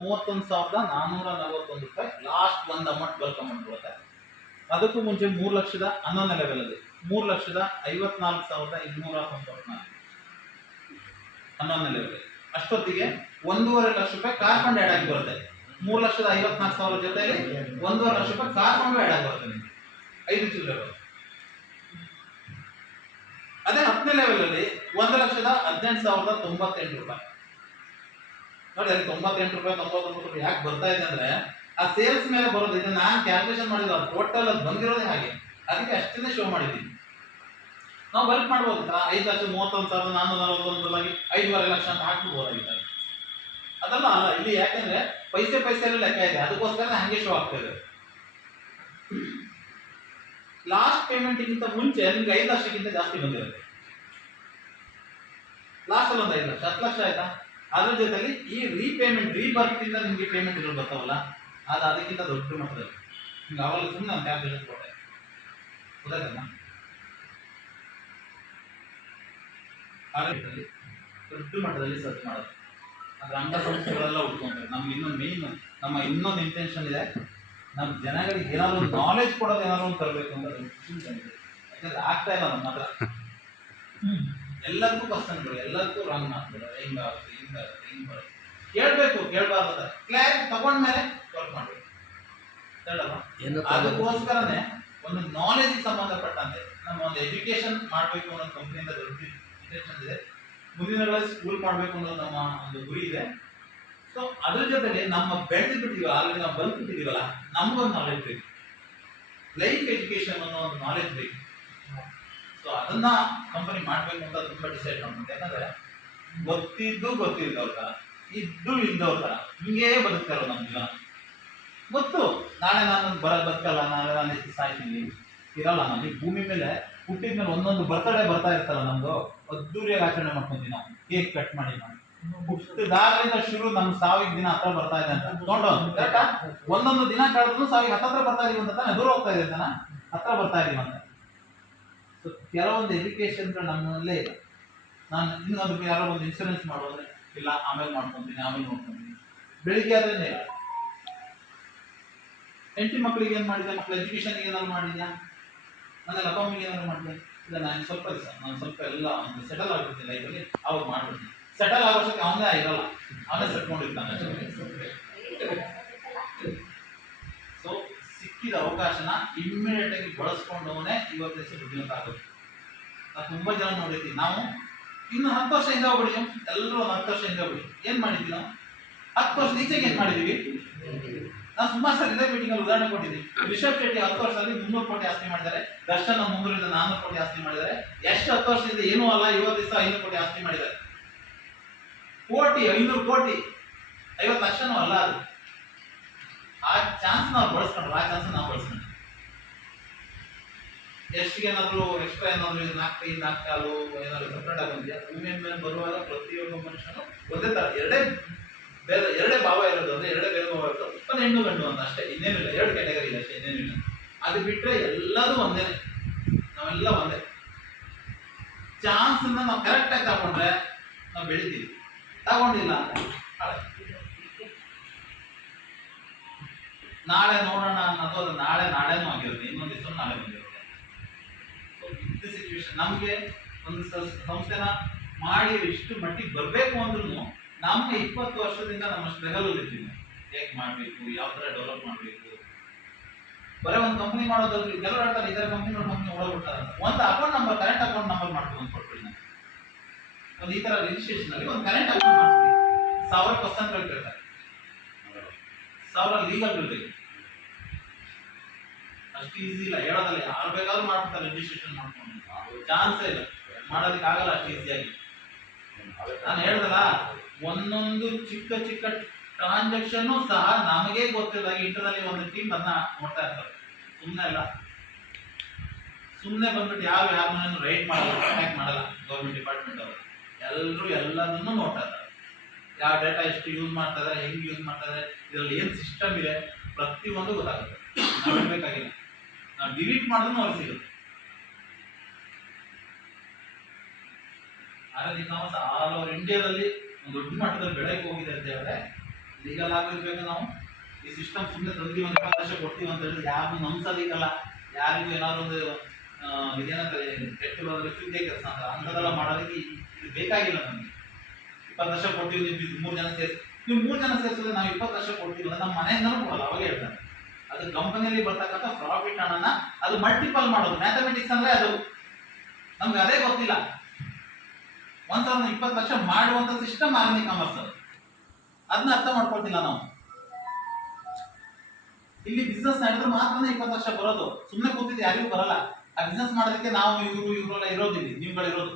31,441 ರೂಪಾಯಿ ಲಾಸ್ಟ್ ಒಂದು amount bulk amount ಬರುತ್ತೆ. ಅದಕ್ಕೂ ಮುಂಚೆ 3,00,000 11 ಲೆವೆಲ್ ಅಲ್ಲಿ 3,54,294 11 ಲೆವೆಲ್. ಅಷ್ಟೊತ್ತಿಗೆ 1.5 ಲಕ್ಷ ರೂಪಾಯಿ ಕಾರ್ ಫಂಡ್ ಆಡ್ ಆಗಿ ಬರುತ್ತೆ. 3,54,000 ಜೊತೆಲಿ 1.5 ಲಕ್ಷ ರೂಪಾಯಿ ಕಾರ್ ಫಂಡ್ ಆಡ್ ಆಗಿ ಬರುತ್ತೆ ನಿಮಗೆ 5 ಚಿಲ್ಲರೆ. ಅದೇ 10ನೇ ಲೆವೆಲ್ ಅಲ್ಲಿ 1,18,098 ರೂಪಾಯಿ ನೋಡಿ. ಅಲ್ಲಿ 98 ರೂಪಾಯಿ 99 ರೂಪಾಯಿ ಯಾಕೆ ಬರ್ತಾ ಇದೆ ಅಂದ್ರೆ ಆ ಸೇಲ್ಸ್ ಮೇಲೆ ಬರೋದು. ಇದು ನಾನು ಕ್ಯಾಲ್ಕುಲೇಷನ್ ಮಾಡಿದ ಟೋಟಲ್ ಅದು ಬಂದಿರೋದೇ ಹಾಗೆ, ಅದಕ್ಕೆ ಅಷ್ಟೇ ಶೋ ಮಾಡಿದ್ದೀನಿ. ನಾವು ಬಲ್ಕ್ ಮಾಡ್ಬೋದು 5,31,441 5.5 ಲಕ್ಷ ಅಂತ ಹಾಕ್ಬಿಡ್ಬೋದಾಗಿತ್ತು. ಅದಲ್ಲ ಅಲ್ಲ ಇಲ್ಲಿ, ಯಾಕೆಂದ್ರೆ ಪೈಸೆ ಲೆಕ್ಕ ಇದೆ, ಅದಕ್ಕೋಸ್ಕರ ಹಂಗೆ ಶೋ ಆಗ್ತಾ ಇದೆ. ಲಾಸ್ಟ್ ಪೇಮೆಂಟ್ಗಿಂತ ಮುಂಚೆ ನಿಮ್ಗೆ 5 ಲಕ್ಷಕ್ಕಿಂತ ಜಾಸ್ತಿ ಬಂದಿರುತ್ತೆ. ಲಾಸ್ಟ್ ಅಲ್ಲಿ ಒಂದು 5 ಲಕ್ಷ 10 ಲಕ್ಷ ಆಯ್ತಾ. ಅದ್ರ ಜೊತೆಲಿ ಈ ರೀಪೇಮೆಂಟ್ ರೀಬರ್ತ್ ಇಂದ ನಿಮ್ಗೆ ಪೇಮೆಂಟ್ ಇರೋ ಬರ್ತಾವಲ್ಲ, ಅದು ಅದಕ್ಕಿಂತ ದೊಡ್ಡ ಮಟ್ಟದಲ್ಲಿ. ನಿಮ್ಗೆ ಅವಾಗ ಸುಮ್ಮನೆ ನಾನು ಕ್ಯಾಲ್ಕುಲೇಷನ್ ಕೊಟ್ಟೆ, ಗೊತ್ತಾಯ್ತಮ್ಮ. ದೊಡ್ಡ ಮಟ್ಟದಲ್ಲಿ ಸರ್ಚ್ ಮಾಡೋದು, ಅದ್ರ ಅಂಗಸಂಸ್ಥೆಗಳೆಲ್ಲ ಉಟ್ಕೊಂತಾರೆ. ನಮ್ಗೆ ಇನ್ನೊಂದು ಇಂಟೆನ್ಷನ್ ಇದೆ, ನಮ್ಮ ಜನಗಳಿಗೆ ಏನಾದ್ರು ನಾಲೆಜ್ ಕೊಡೋದು, ಏನಾದ್ರು ಒಂದು ತರಬೇಕು ಅಂತ ಯಾಕಂದ್ರೆ ಆಗ್ತಾ ಇಲ್ಲ ನಮ್ಮ ಹತ್ರ. ಎಲ್ಲರಿಗೂ ಕ್ವಶನ್ಗಳು, ಎಲ್ಲರಿಗೂ ರಾಂಗ್ ಮಾಡ್ತಾರೆ. ಹಿಂಗಾಗುತ್ತೆ ಹಿಂಗ್ ಬರುತ್ತೆ, ಕೇಳಬೇಕು, ಕೇಳಬಾರ್ದು, ಕ್ಲಾರಿಟಿ ತಗೊಂಡ್ಮೇಲೆ ವರ್ಕ್ ಮಾಡಬೇಕು. ಅದಕ್ಕೋಸ್ಕರನೇ ಒಂದು ನಾಲೆಜ್ ಸಂಬಂಧಪಟ್ಟಂತೆ ನಮ್ಮ ಒಂದು ಎಜುಕೇಶನ್ ಮಾಡಬೇಕು ಅನ್ನೋ ಕಂಪ್ನಿಯಿಂದ ದೊಡ್ಡ ಇಂಟೆನ್ಷನ್ ಇದೆ. ಮುಂದಿನ ದಿನಗಳಲ್ಲಿ ಸ್ಕೂಲ್ ಮಾಡಬೇಕು ಅನ್ನೋದು ನಮ್ಮ ಒಂದು ಗುರಿ ಇದೆ. ಸೊ ಅದ್ರ ಜೊತೆಗೆ ನಮ್ಮ ಬೆಳೆದು ಬಿಟ್ಟಿದೀವಲ್ಲ, ಆಲ್ರೆಡಿ ನಾವು ಬಲ್ಕ್ ಬಿಟ್ಟಿದೀವಲ್ಲ, ನಮಗೊಂದು ನಾಲೆಜ್ ಬೇಕು, ಲೈಫ್ ಎಜುಕೇಶನ್ ಅನ್ನೋ ಒಂದು ನಾಲೆಜ್ ಬೇಕು. ಸೊ ಅದನ್ನ ಕಂಪನಿ ಮಾಡಬೇಕು ಅಂತ ತುಂಬಾ ಡಿಸೈಡ್ ಮಾಡ್ಕೊಂಡು, ಯಾಕಂದ್ರೆ ಗೊತ್ತಿದ್ದವ್ರ ತರ ಇದ್ದು ಇದ್ದವ್ರ ತರ ಹಿಂಗೇ ಬದುಕ್ತಾರೋ ನಮ್ಮ ಜೀವನ. ಗೊತ್ತು ನಾಳೆ ನಾನು ಬದುಕಲ್ಲ, ನಾಳೆ ನಾನು ಸಾಯ್ತೀನಿ, ಇರಲ್ಲ. ನಾನು ಈ ಭೂಮಿ ಮೇಲೆ ಹುಟ್ಟಿದ್ಮೇಲೆ ಒಂದೊಂದು ಬರ್ತಡೇ ಬರ್ತಾ ಇರ್ತಲ್ಲ ನಮ್ದು, ಅದ್ದೂರಿಯಾಗಿ ಆಚರಣೆ ಮಾಡ್ಕೊಂತೀವಿ ನಾವು, ಕೇಕ್ ಕಟ್ ಮಾಡಿ ಮಾಡಿ. ಹುಟ್ಟಿದಾಗಲಿಂದ ಶುರು ನಮ್ಮ ಸಾವಿಗೆ ದಿನ ಹತ್ರ ಬರ್ತಾ ಇದೆ ಅಂತ ನೋಡೋ ಕರೆಕ್ಟಾ. ಒಂದೊಂದು ದಿನ ಕಳೆದ್ರು ಸಾವಿಗೆ ಹತ್ತತ್ರ ಬರ್ತಾ ಇದೀವಿ ಅಂತ ತಾನೆ, ದೂರ ಹೋಗ್ತಾ ಇದೆ ಅಂತಾನ, ಹತ್ರ ಬರ್ತಾ ಇದೀವಿ ಅಂತ. ಸೊ ಕೆಲವೊಂದು ಎಜುಕೇಶನ್ಗಳು ನಮ್ಮಲ್ಲೇ ಇದೆ. ನಾನು ಇನ್ನೊಂದು ಯಾರೋ ಒಂದು ಇನ್ಶೂರೆನ್ಸ್ ಮಾಡೋದ್ರೆ ಇಲ್ಲ, ಆಮೇಲೆ ಮಾಡ್ಕೊತೀನಿ, ಆಮೇಲೆ ನೋಡ್ಕೊತೀನಿ. ಬೆಳಿಗ್ಗೆ ಆದ್ರೆ ಹೆಂಡತಿ ಮಕ್ಕಳಿಗೆ ಏನು ಮಾಡಿದೆ, ಮಕ್ಕಳ ಎಜುಕೇಶನ್ಗೆ ಏನಾದ್ರು ಮಾಡಿದ್ಯಾ, ನನ್ನ ಅಕೌಂಟಿಗೆ ಏನಾದ್ರು ಮಾಡಿದೆ, ಇಲ್ಲ ನಾನು ಸ್ವಲ್ಪ ಎಲ್ಲ ಒಂದು ಸೆಟಲ್ ಆಗ್ಬಿಡ್ತೀನಿ ಲೈಫಲ್ಲಿ, ಅವಾಗ ಮಾಡ್ಬಿಡ್ತೀನಿ. ಸೆಟಲ್ ಆಗೋಷ್ಟಕ್ಕೆ ಅವನೇ ಇರಲ್ಲ, ಅವನೇ ಸೆಟ್ಕೊಂಡಿರ್ತಾನೆ. ಸೊ ಸಿಕ್ಕಿದ ಅವಕಾಶನ ಇಮ್ಮಿಡಿಯೇಟ್ ಆಗಿ ಬಳಸ್ಕೊಂಡವನೇ ಇವತ್ತು ಹೆಸರು ಬುದ್ಧಿವಂತ ಆಗುತ್ತೆ. ನಾವು ತುಂಬಾ ಜನ ನೋಡಿರ್ತೀವಿ. ನಾವು ಇನ್ನು 10 ವರ್ಷ ಹಿಂದೆ ಹೋಗ್ಬಿಡಿ, ಎಲ್ಲರೂ ಒಂದು 10 ವರ್ಷ ಹಿಂದೆ ಹೋಗ್ಬಿಡಿ, ಏನ್ ಮಾಡಿದ್ವಿ ನಾವು 10 ವರ್ಷ ಈಚೆಗೆ ಏನ್ ಮಾಡಿದೀವಿ. ನಾವು ಸುಮಾರು ಸರ್ ಇದೇ ಮೀಟಿಂಗ್ ಅಲ್ಲಿ ಉದಾಹರಣೆ ಕೊಟ್ಟಿದ್ದೀವಿ. ರಿಷಬ್ ಶೆಟ್ಟಿ 10 ವರ್ಷದಲ್ಲಿ 300 ಕೋಟಿ ಆಸ್ತಿ ಮಾಡಿದ್ದಾರೆ. ದರ್ಶನ್ 300ರಿಂದ 400 ಕೋಟಿ ಆಸ್ತಿ ಮಾಡಿದ್ದಾರೆ. ಎಷ್ಟು 10 ವರ್ಷದಿಂದ ಏನೂ ಅಲ್ಲ, 50 ದಿವಸ 500 ಕೋಟಿ ಆಸ್ತಿ ಮಾಡಿದ್ದಾರೆ. ಕೋಟಿ 500 ಕೋಟಿ 50 ಲಕ್ಷನೂ ಅಲ್ಲ ಅದು. ಆ ಚಾನ್ಸ್ ನಾವು ಬಳಸ್ಕೊಂಡ್ರೆ, ಆ ಚಾನ್ಸ್ ನಾವು ಬಳಸ್ಕೊಂಡ್ರೆ ಎಷ್ಟಿಗೇನಾದ್ರು ಎಕ್ಸ್ಟ್ರಾ ಏನಾದ್ರು 4 ಕೈ 4 ಕಾಲು ಏನಾದ್ರು ಸಪ್ರೇಟ್ ಆಗಿ ಬಂದಿದೆ. ಭೂಮಿಯ ಮೇಲೆ ಬರುವಾಗ ಪ್ರತಿಯೊಬ್ಬ ಮನುಷ್ಯನು ಒಂದೇ ತರ, ಎರಡೇ ಭಾವ ಇರೋದು, ಅಂದ್ರೆ ಎರಡೇ ಬೇರೆ ಭಾವ ಇರೋದು, ಒಂದು ಹೆಣ್ಣು ಗಂಡು ಅಂತ ಅಷ್ಟೇ, ಇನ್ನೇನಿಲ್ಲ. 2 ಕ್ಯಾಟಗರಿ ಇಲ್ಲ ಅಷ್ಟೇ, ಇನ್ನೇನಿಲ್ಲ. ಅದು ಬಿಟ್ಟರೆ ಎಲ್ಲದೂ ಒಂದೇನೆ, ನಾವೆಲ್ಲ ಒಂದೇ. ಚಾನ್ಸ್ ನಾವು ಕರೆಕ್ಟ್ ಆಗಿ ತಗೊಂಡ್ರೆ ನಾವು ಬೆಳಿತೀವಿ, ತಗೊಂಡಿಲ್ಲ ಅಂತ ನಾಳೆ ನೋಡೋಣ ಅನ್ನೋದು ನಾಳೆನೂ ಆಗಿರುತ್ತೆ, ಇನ್ನೊಂದು ದಿವಸ ನಾಳೆ ಬಂದಿರುತ್ತೆ. ಸೊ ಇದು ಸಿಚುವೇಶನ್. ನಮಗೆ ಒಂದು ಸಂಸ್ಥೆನ ಮಾಡಿ ಇಷ್ಟು ಮಟ್ಟಿಗೆ ಬರಬೇಕು ಅಂದ್ರೂ ನಮ್ಮ 20 ವರ್ಷದಿಂದ ನಮ್ಮ ಸ್ಟ್ರಗಲ್ ಇರ್ತೀವಿ. ಹೇಗೆ ಮಾಡಬೇಕು, ಯಾವ ಥರ ಡೆವಲಪ್ ಮಾಡಬೇಕು. ಬರೀ ಒಂದು ಕಂಪ್ನಿ ಮಾಡೋದ್ರಲ್ಲಿ ಕೆಲವರು ಹೇಳ್ತಾರೆ, ಇದರ ಕಂಪ್ನಿ ಓಡೋಗ್ಬಿಡ್ತಾರೆ ಅಂತ. ಒಂದು account number, current account number ಮಾಡ್ಕೊಂಡು ಕೊಟ್ಬಿಡಿ. ಒಂದು ಈ ಥರ ರಿಜಿಸ್ಟ್ರೇಷನ್ ಅಲ್ಲಿ ಒಂದು ಕರೆಂಟ್ ಅಕೌಂಟ್ ಮಾಡಿಸ್ಬಿಡಿ. 1000 ಕ್ವಶನ್ಗಳು ಕೇಳ್ತಾರೆ, 1000 ಲೀಗಲ್ ಬೇಕು. ಅಷ್ಟು ಈಸಿ ಇಲ್ಲ ಹೇಳೋದಲ್ಲಿ, ಯಾರು ಬೇಕಾದ್ರೂ ಮಾಡ್ಬಿಡ್ತಾರೆ ರಿಜಿಸ್ಟ್ರೇಷನ್ ಮಾಡ್ಕೊಂಡು, ಚಾನ್ಸೇ ಇಲ್ಲ, ಮಾಡೋದಕ್ಕೆ ಆಗಲ್ಲ ಅಷ್ಟು ಈಸಿಯಾಗಿ. ನಾನು ಹೇಳ್ದಲ್ಲ, ಒಂದೊಂದು ಚಿಕ್ಕ ಟ್ರಾನ್ಸಾಕ್ಷನ್ ಸಹ ನಮಗೆ ಗೊತ್ತಿಲ್ಲದಾಗಿ ಇಂಟರ್ನಲ್ಲಿ ಒಂದು ಟೀಮ್ ಅದನ್ನ ನೋಡ್ತಾ ಇರ್ತಾರೆ. ಸುಮ್ಮನೆ ಅಲ್ಲ, ಸುಮ್ಮನೆ ಬಂದ್ಬಿಟ್ಟು ಯಾರನ್ನ ರೈಡ್ ಮಾಡಲ್ಲ, ಅಟ್ಯಾಕ್ ಮಾಡಲ್ಲ. ಗೌರ್ಮೆಂಟ್ ಡಿಪಾರ್ಟ್ಮೆಂಟ್ ಅವರು ಎಲ್ಲರೂ ಎಲ್ಲದನ್ನು ನೋಡ್ತಾ ಇದ್ದಾರೆ. ಯಾವ ಡೇಟಾ ಎಷ್ಟು ಯೂಸ್ ಮಾಡ್ತಾ ಇದ್ದಾರೆ, ಹೆಂಗೆ ಯೂಸ್ ಮಾಡ್ತಾ ಇದ್ದಾರೆ, ಇದರಲ್ಲಿ ಏನು ಸಿಸ್ಟಮ್ ಇದೆ, ಪ್ರತಿಯೊಂದು ಗೊತ್ತಾಗುತ್ತೆ. ನಾವು ಬೇಕಾಗಿಲ್ಲ, ನಾವು ಡಿಲೀಟ್ ಮಾಡಿದ್ರು ಅವ್ರಿಗೆ ಸಿಗುತ್ತೆ. ಹಾಗಾಗಿ ನಾವು ಆಲ್ ಓವರ್ ಇಂಡಿಯಾದಲ್ಲಿ ಒಂದು ದೊಡ್ಡ ಮಟ್ಟದಲ್ಲಿ ಬೆಳೆಗೆ ಹೋಗಿದೆ ಅಂತ ಹೇಳಿದ್ರೆ ಲೀಗಲ್ ಆಗಿರ್ಬೇಕು. ನಾವು ಈ ಸಿಸ್ಟಮ್ ಸುಮ್ಮನೆ ತಂದು ಒಂದು 20 ಲಕ್ಷ ಕೊಡ್ತೀವಿ ಅಂತ ಹೇಳಿದ್ರೆ ಯಾರು ನಂಬ್ಸೋದಿಕ್ಕಲ್ಲ. ಯಾರಿಗೂ ಏನಾದ್ರು ಒಂದು ಇದೇನಂತಾರೆ ಕೆಟ್ಟಿರೋದ್ರೆ ಚುಕ್ಕೆ ಕೆಲಸ ಅಂತ ಅಂಥದ್ದೆಲ್ಲ ಮಾಡೋದಕ್ಕೆ ಇದು ಬೇಕಾಗಿಲ್ಲ ನಮಗೆ. 20 ಲಕ್ಷ ಕೊಡ್ತೀವಿ, ನೀವು 3 ಜನ ಸೇರಿಸಿ, ನೀವು 3 ಜನ ಸೇರಿಸಿದ್ರೆ ನಾವು 20 ಲಕ್ಷ ಕೊಡ್ತೀವಿ ನಮ್ಮ ಮನೆಯಿಂದಲೂ ಕೊಡಲ್ಲ. ಅವಾಗ ಹೇಳ್ತಾರೆ ಅದು ಕಂಪನಿಯಲ್ಲಿ ಬರ್ತಕ್ಕಂಥ ಪ್ರಾಫಿಟ್ ಹಣನ ಅದು ಮಲ್ಟಿಪಲ್ ಮಾಡೋದು. ಮ್ಯಾಥಮೆಟಿಕ್ಸ್ ಅಂದ್ರೆ ಅದು ನಮ್ಗೆ ಅದೇ ಗೊತ್ತಿಲ್ಲ. ಒಂದ್ಸಲ 20 ಲಕ್ಷ ಮಾಡುವಂತ ಸಿಸ್ಟಮ್ ಆರ್ ಕಾಮರ್ಸ್, ಅದನ್ನ ಅರ್ಥ ಮಾಡ್ಕೊಳ್ತಿಲ್ಲ ನಾವು. ಇಲ್ಲಿ ಬಿಸ್ನೆಸ್ ನಡೆದ್ರೆ ಮಾತ್ರ 20 ಲಕ್ಷ ಬರೋದು. ಸುಮ್ಮನೆ ಕೂತಿದ್ದು ಯಾರಿಗೂ ಬರಲ್ಲ. ಆ ಬಿಸ್ನೆಸ್ ಮಾಡೋದಕ್ಕೆ ನಾವು ಇವರೆಲ್ಲ ಇರೋದಿಲ್ಲ, ನೀವುಗಳಿರೋದು.